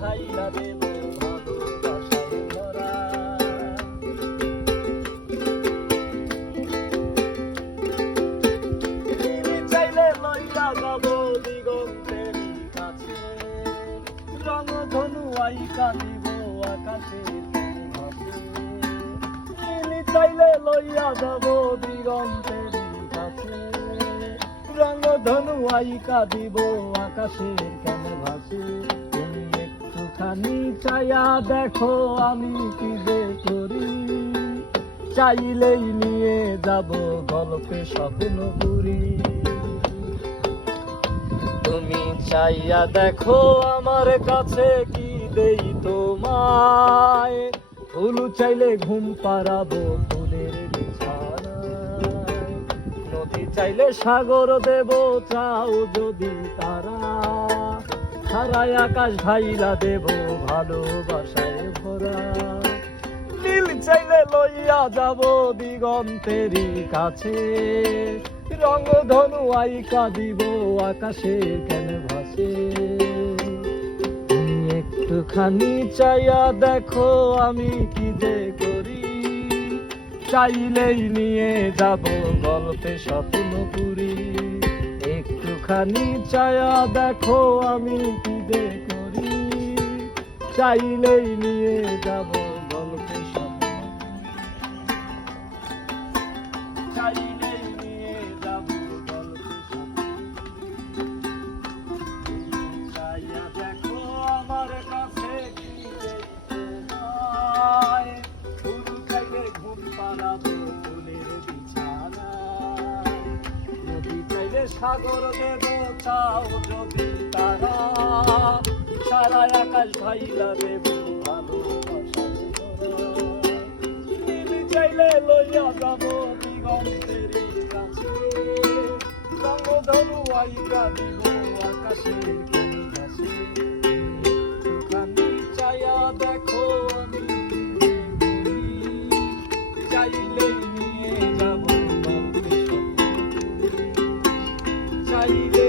ঢাইলা দেব ভালোবাসায় ভরা। নীল চাইলে লইয়া যাব দিগন্তের কাছে, রংধনু আইকা দিব আকাশের ভাসে। নীল চাইলে লইয়া যাব দিগন্তের কাছে, রংধনু আইকা দিব আকাশের কেন ভাসে। তুমি একটুখানি চাইয়া দেখো আমি কি যে করি, চাইলেই নিয়ে যাব গল্পে স্বপ্নপুরী। তুমি চাইয়া দেখো আমার কাছে কি দেই তোমায়, ফুল চাইলে ঘুম পাড়াবো ফুলের বিছানায়। নদী চাইলে সাগর দেব চাও যদি তারা, সারায় আকাশ ঢাইলা দেব ভালোবাসায় ভরা। নীল চাইলে লইয়া যাব দিগন্তেরই কাছে, রংধনু আইকা দিব আকাশের কেন ভাসে। তুমি একটুখানি চাইয়া দেখো আমি কি যে করি, চাইলেই নিয়ে যাব গল্পে স্বপ্নপুরী। একটুখানি চাইয়া দেখো আমি কি যে করি, চাইলেই নিয়ে যাব গল্পে স্বপ্নপুরী। চাইলেই নিয়ে যাব গল্পে স্বপ্নপুরী। চাইয়া দেখো আমার কাছে কি দেই তোমায়, ফুল চাইলে ঘুম পাড়াবো ফুলের বিছানায়। নদী চাইলে সাগর দেব চাও যদি তারা, সারায় আকাশ ঢাইলা দেব ভালোবাসায় ভরা। নীল চাইলে লইয়া যাব দিগন্তের কাছে, রংধনু আইকা দিব আকাশের কেন ভাসে। একটুখানি চাইয়া দেখো আমি চাইলেই নিয়ে যাব গল্পে স্বপ্নপুরী। চাইলে